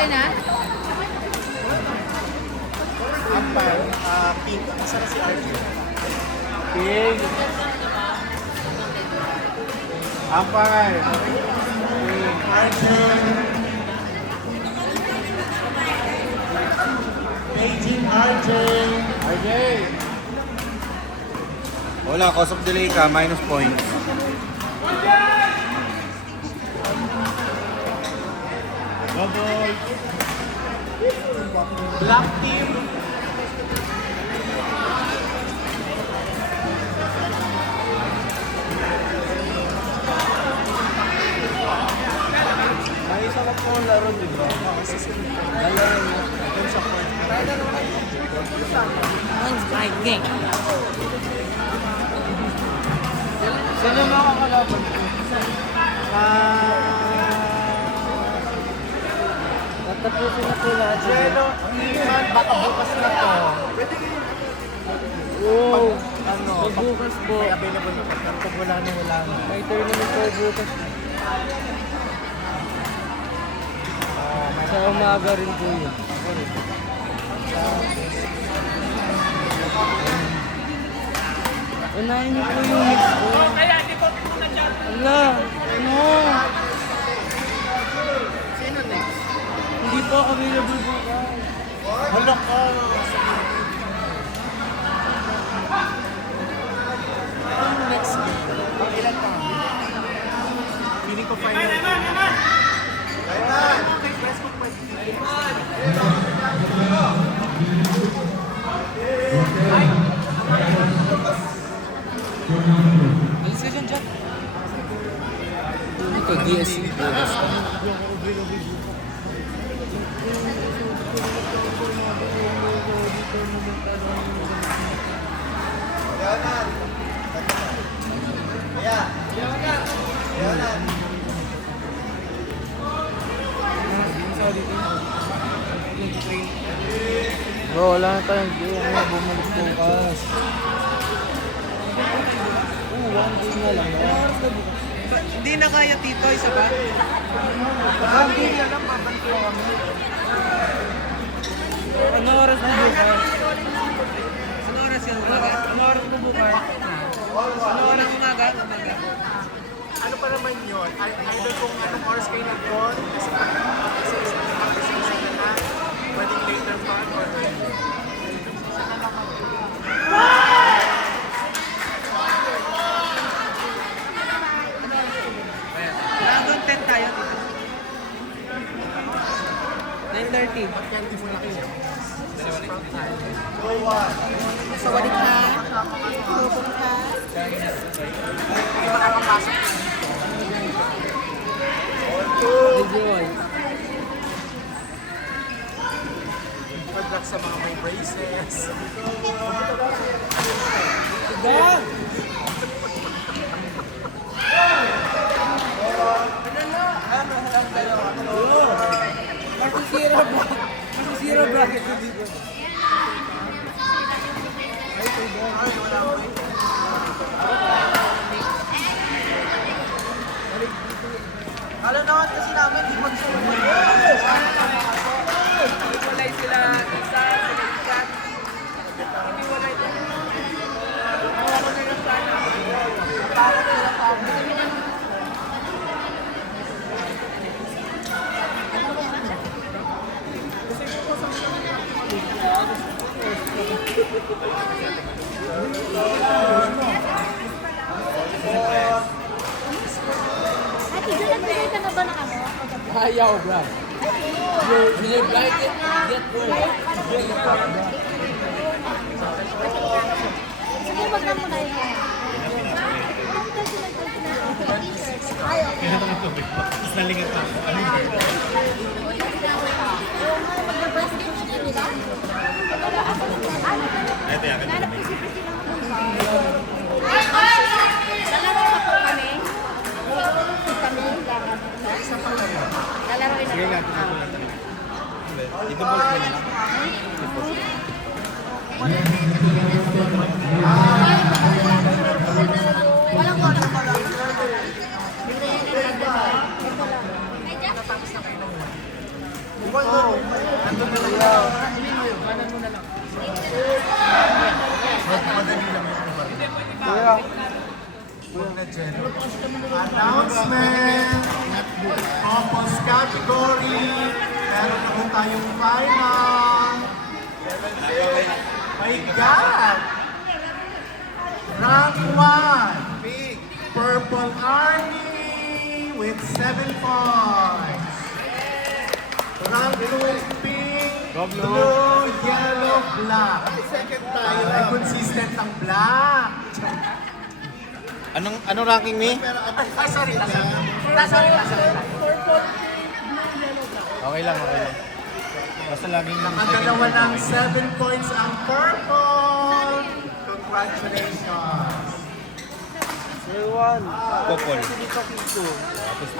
din ha? Umpire, pink. Masarap si RJ. Pig. Umpire. RJ. Beijing RJ. RJ. Wala, cause of delay ka, minus points. Bubble. Black team. May isa ka po laro, di ba? Lalaro mo. Ito sa point. One's my game. Sino mga kalaban ko? Tatapusin na po lahat. Jello, Iman, baka bukas na to. Oo. Ano? Bukas po. May available na pa. Pag wala na, wala na. May tournament po bukas. Sa umaga rin po yun. Unahin niyo po yung mix ko. Ala, ano? Sino next? Hindi po available bukas. Hala ka. Ang next game. Ang ilan pa? Feeling ko final. Okay, press ko pwede. Alis ka dyan, Jack. Ito, DSC. Bro, wala na tayong game. Bumalik bukas. One game na lang. Hindi na kaya tito, isa ba? Hindi na lang, papansin kami. Ano oras mo bukas? Ano oras yun? Umaga? Ano oras mo bukas? Ano oras umaga? Umaga. Ano pa naman yun? Either kung anong oras kayo nag-call, kasi pag-isa na, pwedeng later pa or Hanggang 10 tayo dito. 9:30. Pagkanti mo na kayo. Sawadit ka. Kupon ka. Hindi makakapasok. DJ1. Good luck sa mga may braces. Dang! Masisira bracket ko dito. Alam naman kasi namin, di magsulit. Hiwalay sila isa, sila isa. Hiwalay ito. Ako na yung sana. Para sila pa. Ate, nagbigay ka na ba na ano? Ayaw, bro. You're blinded, get worse. Sige, wag na muna yun. Ayaw. Nalingat pa. Mag-breast ka na yun, di ba? Ito yan. Nanap ko si Priscilla ng lalaro na po kami. Kami lakad. Lalaroin na Sige po. nga, tututulan talaga. Ito po sa nila. Walang water pa lang. Nandun na lang. Madali lang yung iba. Kuya. Huwag na dyan. Announcement! Couples category. Meron na po tayong final. My God! Rank 1. Purple Army with 7 points. Rank 2, pink, blue, yellow, black. Second tayo. Ay, consistent ang black. Anong ranking ni? Ay, sorry. Okay lang. Basta laging Nakadalawa ng 7 points ang purple. Congratulations. Sir Juan. Popol. Si Dito Kiko. Tapos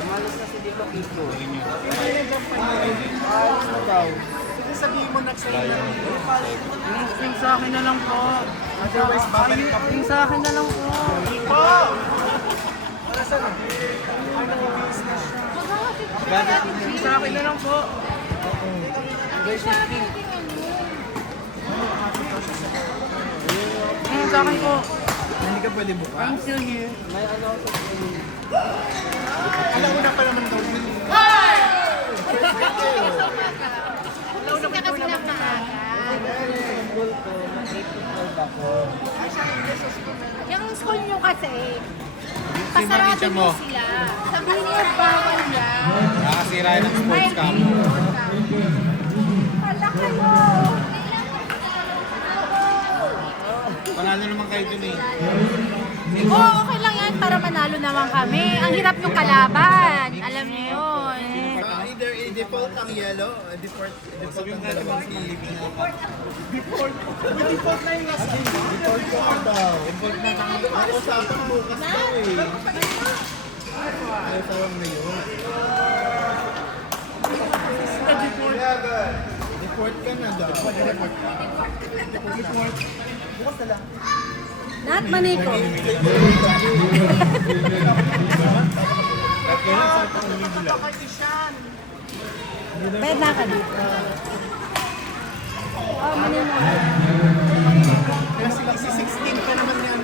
Umalis na si Dito Kiko. Ayos na daw. Sige, sabihin mo next time. Yung sa akin na lang po. Otherwise, babalik ka po. Yung sa akin na lang po. Kiko! Nasaan na? Ano yung business siya? Yung sa akin na lang po. Guys, shifting. Yung sa akin po. hindi ka pwede buka. I'm still here. May ano ako. Alam mo na pa naman daw yun. Kasi ka kasi ng maaga. Goal ko, mag-8 ako. Yung school nyo kasi, teacher pasarado mo. nyo sila. Sabihin niyo, bawal yan. Nakakasira ng sports camp. Hala kayo! Panalo naman kayo dun eh. Oo, okay lang yan para manalo naman kami. Ang hirap yung kalaban. Alam niyo yun. Either i-default ang yellow, default ang dalawang sleeve. Default na yung last game. Default ko ka daw. Default na kami. Ako usapan bukas daw eh. Ayaw sawang na yun. Default ka na daw. Bukas na lang. Not maniko. Bayad na ka dito. Oh, manino. Kasi 16 ka naman yan.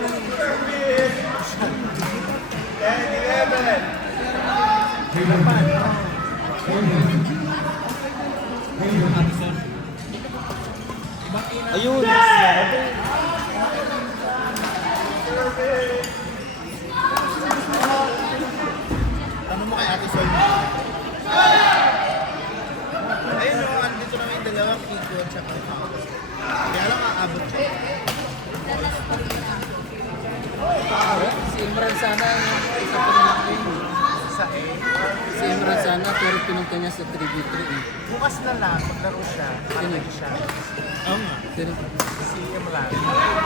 Ayun. Tanong mo kay Ate Sol. Ayun o, andito naman yung dalawang Kiko at saka kaya lang aabot siya. Si Imran sana yung isa pa nila ko yun. Sa A. Si Imran sana pero pinunta niya sa 3v3 eh. Bukas na lang, maglaro siya. Palag siya. Pero Si Imran.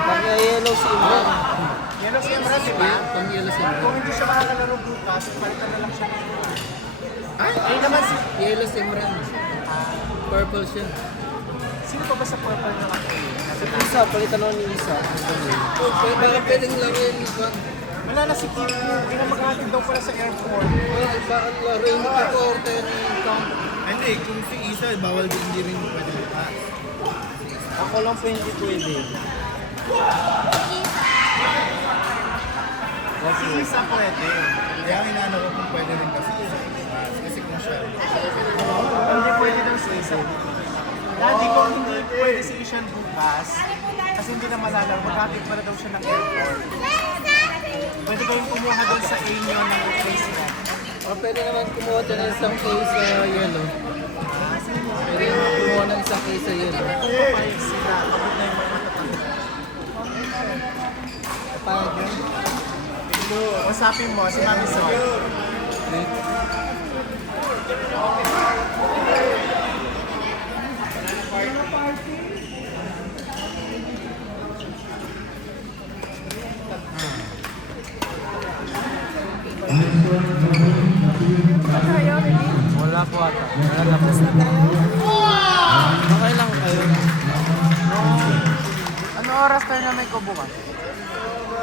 pag-yellow si Imran. Yan ang si Imran, di ba? Pang-yellow si Kung Imran. hindi siya makakalaro bukas, palitan na lang siya ng Imran. Ay naman si... Yellow si Imran. Purple siya. Sino pa ba sa purple na ako? Isa, palitan ako ni Isa. Baka pwedeng laro yun iba. Wala na si Kiko. Pinamaghatid daw pala sa airport. Baka laro yung quarter yung camp. Hindi, kung si Isa, bawal din hindi rin pwede bukas. Ako lang po hindi pwede. Si Isa pwede. Kaya ang inaano ko kung pwede rin kasi Isa. Kasi kung siya. Hindi pwede daw si Isa. Dati ko hindi pwede si Ishan bukas. Kasi hindi na malalaro. Maghatid pala daw siya ng airport. Pwede ba yung kumuha doon sa inyo ng replacement? O pwede naman kumuha din ng isang case sa yellow. Pwede naman kumuha ng isang case sa yellow. Kung papayag sila, abot na yung mga matatanda. Pag yun. Usapin mo, si Mami Sol. Wala po ata. Wala na po. Okay lang kayo. Ano oras tournament ko bukas?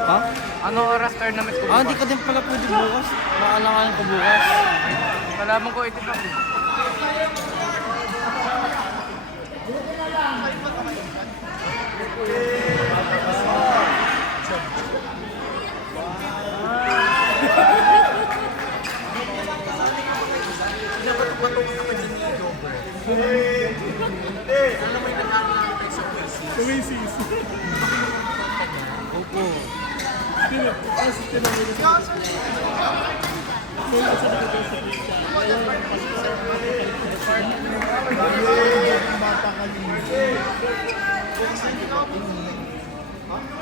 Ha? Ano oras tournament ko Ah, hindi ka din pala pwede bukas. Maalangan ko bukas. Malaman ko ito pa. patungo naman dyan ni Yogurt. Alam mo yung nag-aantay sa Oasis. Opo. Bata ka din.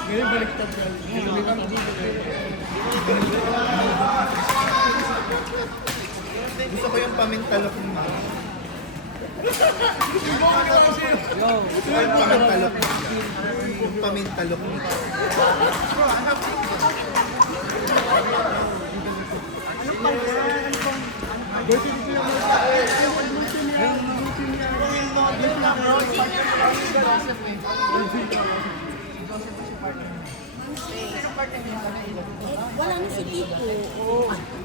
Ngayon baliktad ka. Gusto ko yung pamintalok ng mama. Gusto ko yung pamintalok. Yung pamintalok nito. Wala na si Kiko.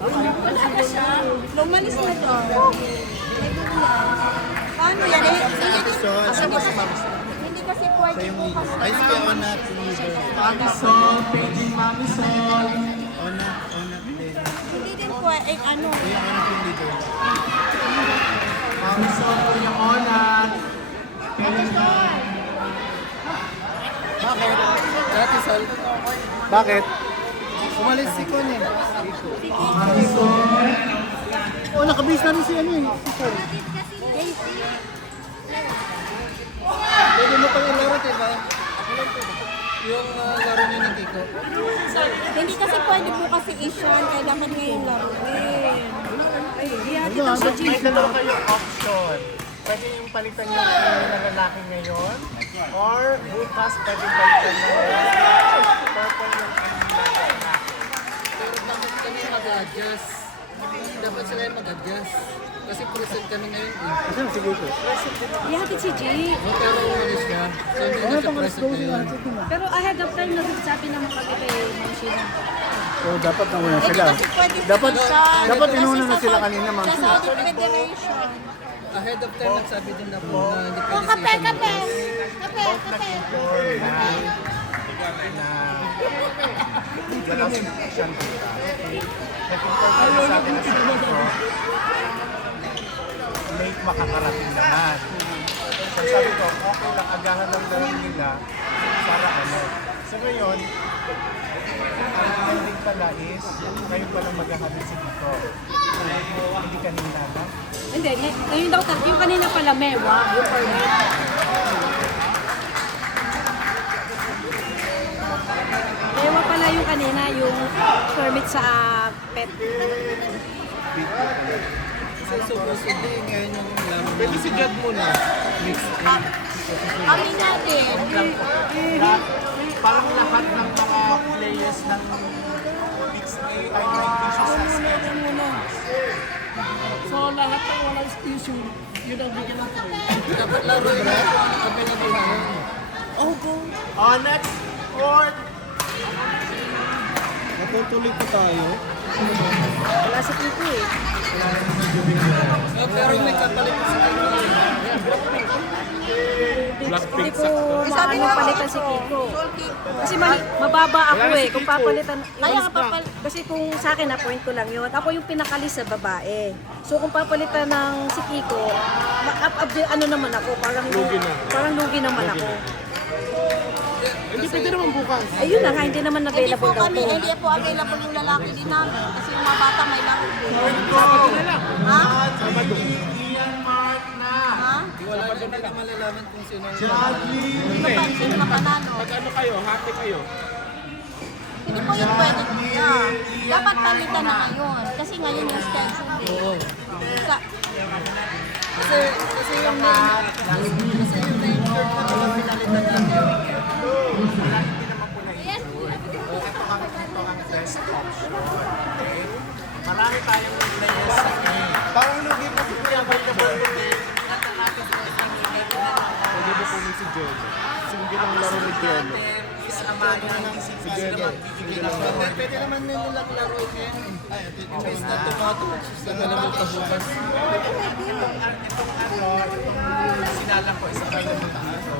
Wala na siya. Lumalis na to. Paano yan? Hindi kasi pwede po kasi. Ay, sige, Onat. Mami Sol, paging Mami Sol. Onat din. Hindi din pwede. Ano? Yung Onat yung leader. Mami Sol, Kuya Onat. Bakit? Dati Sol. Bakit? Umalis si Kun eh. Mami Sol. Oh, nakabase na rin si ano eh. Si Sol. Pwede mo pang ilaro, diba? Yung laro niyo ni Kiko. Hindi kasi pwede po kasi i-share. Kailangan niya yung laruin. Ay, ihatid ang sa May dalawa kayong option. Pwede yung palitan yung ulo na lalaki ngayon. Or bukas pwede palitan yung purple yung ulo na lalaki. Pero bakit kami mag-adjust? Dapat sila yung mag-adjust. Kasi present kami ngayon eh. Kasi sige ko. Ihatid si Jay. Oh, pero umalis siya. So hindi na siya present ngayon. Pero ahead of time, nagsasabi naman kami kay Ma'am Sheena. So, dapat nauna Eh, sila. kasi pwede Dapat, siya. dapat Kasi inuna na sa sila Saudi- kanina, Ma'am. Sa Saudi Federation. Ahead of time nagsabi din na po na hindi Oh, pwede kape, season kape. bukas. Kape, kape. Galas siyang bukas. Nag-confirm sa akin na sa late makakarating naman. So sabi ko, okay lang, agahan lang daw nila para ano. So ngayon, ang ending pala is, ngayon palang maghahatid si Kiko. Hindi kanina lang. Hindi, ngayon daw, yung kanina pala mewa, yung permit. Mewa pala yung kanina, yung permit sa pet. Kasi supposedly ngayon yung laro Pwede si Jad muna. Kami natin. Parang lahat ng mga players ng Mixed A ay may issues sa schedule. So, lahat ng walang station, yun ang bigyan ng dapat laro yun kami na din ngayon. On next court, Natutuloy po tayo. Wala si Kiko eh. Oh, pero may kapalit sa Kiko. Hindi ko maano palitan si Kiko. Kasi mababa ako eh. Kung papalitan, kasi kung sa akin, na-point ko lang yun. Ako yung pinakalis sa babae. So kung papalitan ng si Kiko, ano naman ako, parang lugi naman ako. Hindi pwede naman bukas. Ayun na nga, hindi naman Hindi available po daw kami, po. hindi po available yung lalaki din namin. Kasi yung mga bata may laro po. Ha? Ian Mark na. Ha? Wala na hindi na malalaman kung sino ang Sino pa, sino na panalo? Ano kayo? Happy kayo? Hindi po yung pwede kuya. Dapat palitan na ngayon. Kasi ngayon yung schedule eh. Oo. Sa, Kasi yung name shirt na talagang pinalitan natin. Ito ang best option. Okay? Marami tayong players sa team. Parang lugi pa si Kuya Available today. Pwede ba punin si Jojo? Single ang laro ni Jojo. Isamahan ng si Jürgen. Pwede naman nilang laro ngayon. Imbes na tumatapos sa dalawang kabukas. Sinalang ko, isa kayo ng taso.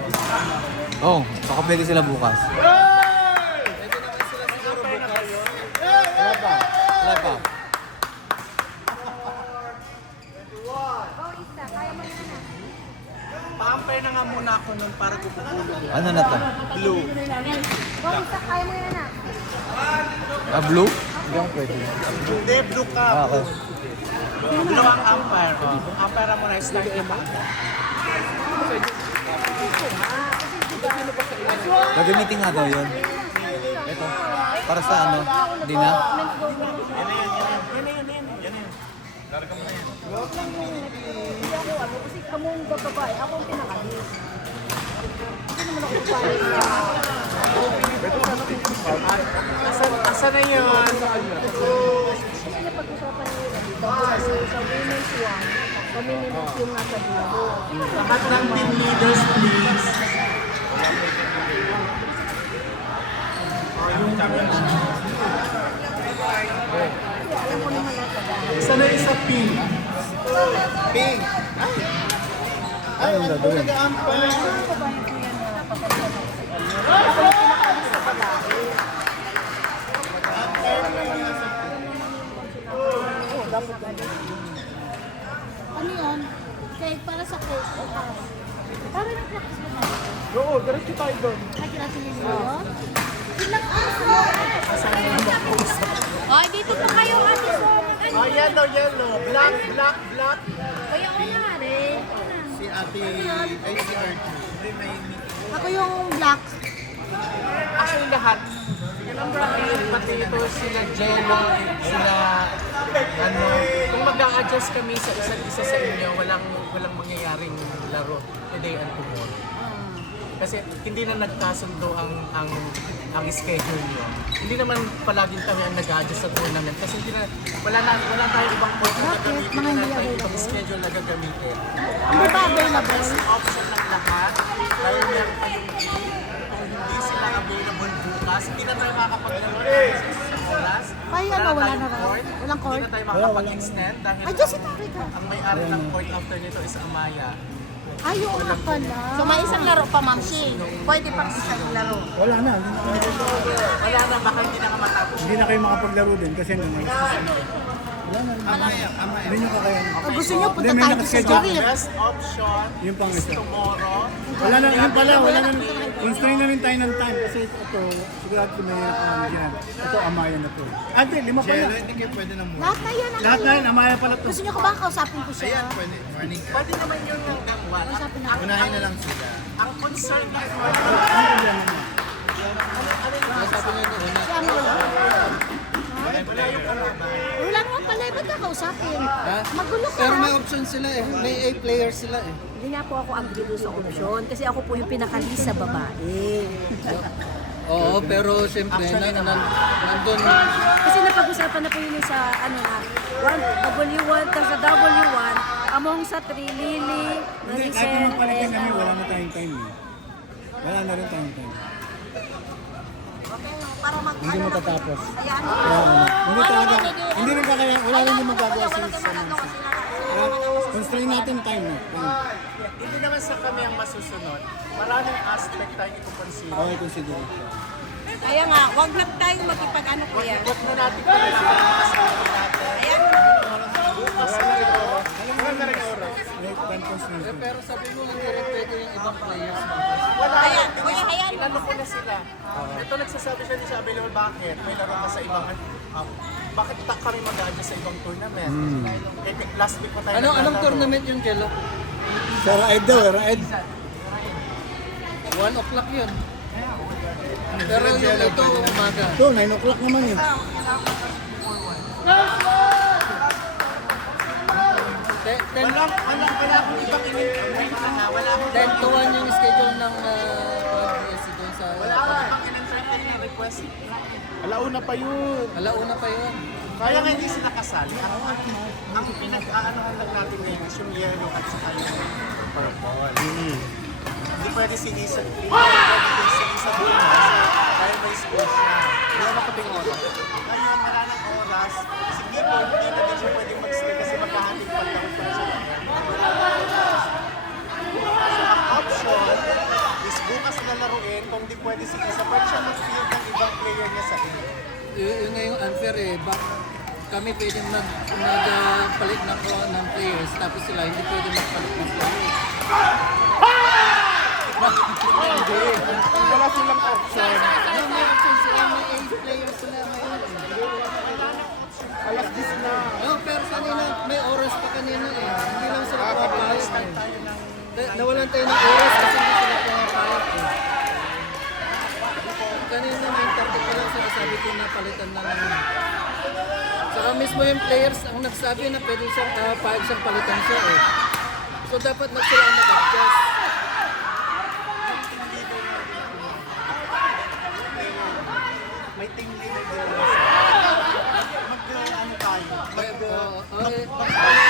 Oo, baka pwede sila bukas. Pwede naman sila siguro bukas. Wala pa. One. Pa-umpire na nga muna ako nun para kukukulog. Ano na to? Blue. Kaya mo yan ah. Ah, blue? Hindi ako pwede. Hindi, blue ka. Ah, okay. Blue ang umpire. Umpire mo na start na pa. Gagamitin nga daw yun. Ito. Para sa ano? Hindi na? Hindi ako ano, kasi kamong babae, ako ang pinakalis. Hindi naman ako Asa na yun? kasi napag-usapan nila dito. Sa women's one, kami ni yung nasa dito. Lahat ng team leaders, please. Isa na isa pink. Pink! Ay, ano po nag-aampay? Ano yun? Cake para sa cake. Para nag-practice mo na. Oo, diretso tayo doon. Ay, kinatili mo yun? Ilang araw? Ay, dito pa kayo, Ate Sol. Oh, yellow, yellow. Black, black, black. Kaya una, rin. Si ate, ay si Archie. Ako yung black. Actually, lahat. Pati ito sila Jello, sila ano. Kung mag-a-adjust kami sa isa't isa sa inyo, walang mangyayaring laro today and tomorrow. Kasi hindi na nagkasundo ang schedule niyo. Hindi naman palaging kami ang nag-adjust sa tournament kasi wala tayong ibang point na gagamitin, wala tayong ibang schedule na gagamitin. Hindi ba available? Best option ng lahat, dahil meron kayong game, kung hindi sila available bukas, hindi na tayo makakapaglaro sa oras. Ay, ano, wala tayong na raw? court, Walang court? Hindi na tayo makakapag-extend dahil Ay, Diyos, ito ka. ang may-ari ng court after nito is Amaya. Ayaw nga pala. So may isang laro pa, Ma'am Shi. Pwede pang isang laro. Wala na. Wala na, baka hindi na nga matapos. Hindi na kayo makapaglaro din kasi naman. Amaya. Hindi nyo kakayan. Gusto nyo, punta Hindi, may tayo sa nakaschedule. Jarir. Best option Yung pang is isa. tomorrow. Wala na, yun pala, wala na. Constrain na rin tayo ng time kasi ito, sigurado ko may yan. Ito, amaya na to. Ate, lima pala. Jello, hindi kayo pwede ng morning. Lahat na yan. Lahat na yun, amaya pala to. Gusto nyo ko ba kausapin ko siya? Ayan, pwede. Morning. Pwede naman yun ng dalawa. Unahin na lang sila. Ang concern na Siya mo lang. Wala nga pala, ba't ka kausapin? Magulo ka. Pero may option sila eh. May A player sila eh. Hindi nga po ako agree doon sa option kasi ako po yung pinakalis sa babae. Oo, pero siyempre, nandun. Kasi napag-usapan na po yun sa ano na, W1, tapos sa W1, among sa 3, Lily, Hindi, kahit Maricel, naman pala and kami, wala na tayong time eh. Wala na rin tayong time. Para mag Hindi matatapos. Ayan. Hindi talaga, hindi rin kakaya, wala rin yung magagawa sa constrain natin time eh. Hindi naman sa kami ang masusunod. Maraming aspect tayo ito-consider. Okay, consider. Kaya nga, wag lang tayo makipag-ano kuya. Huwag na natin kami Ayan. May time constraint. Pero sabi mo, hindi rin pwede yung ibang players. Wala. Ayan. Kuya, ayan. Inano ko na sila. Ito nagsasabi siya, hindi siya available. Bakit? May laro ka sa ibang... bakit kami mag-adjust sa ibang tournament? Eh, last week pa tayo Anong naglalaro. tournament yun, Jello? Sa Raed daw, Raed. 1 o'clock yun. Pero yung ito, umaga. Ito, 9 o'clock naman eh. Wala akong ibang wala akong 10 to 1 yung schedule ng BSC doon sa... Wala akong in-entertain na request. Alauna pa yun. Alauna pa yun. Kaya nga hindi sila kasali. Ang pinag-aanohan lang natin ngayon is yung yellow at saka yung purple. Hindi pwede si Lisa. Hindi pwede si Lisa bukas. Dahil may school siya. Wala na kaping oras. Ngayon, wala ng oras. Si Kiko, hindi na din siya pwede mag-stay kasi magkahating pagkaon pa siya. So, ang option is bukas na laruin. Kung di pwede si Lisa, pwede siya mag-field ng ibang player niya sa team. Yun nga yung unfair eh. Kami pwede magpalit ng players tapos sila hindi pwede magpalit ng players. Wala silang option. May option sila, may 8 players sila ngayon. Alas 10 na. No, pero kanina, may oras pa kanina eh. Hindi lang sila pumapayag eh. Nawalan tayo ng oras kasi hindi sila pumapayag eh. Kanina, 9:30 pa lang sabi ko na palitan na lang. Saka mismo yung players ang nagsabi na pwede siyang payag siyang palitan siya eh. So dapat na sila ang mag-adjust. May team leader. Mag-ano tayo? Okay.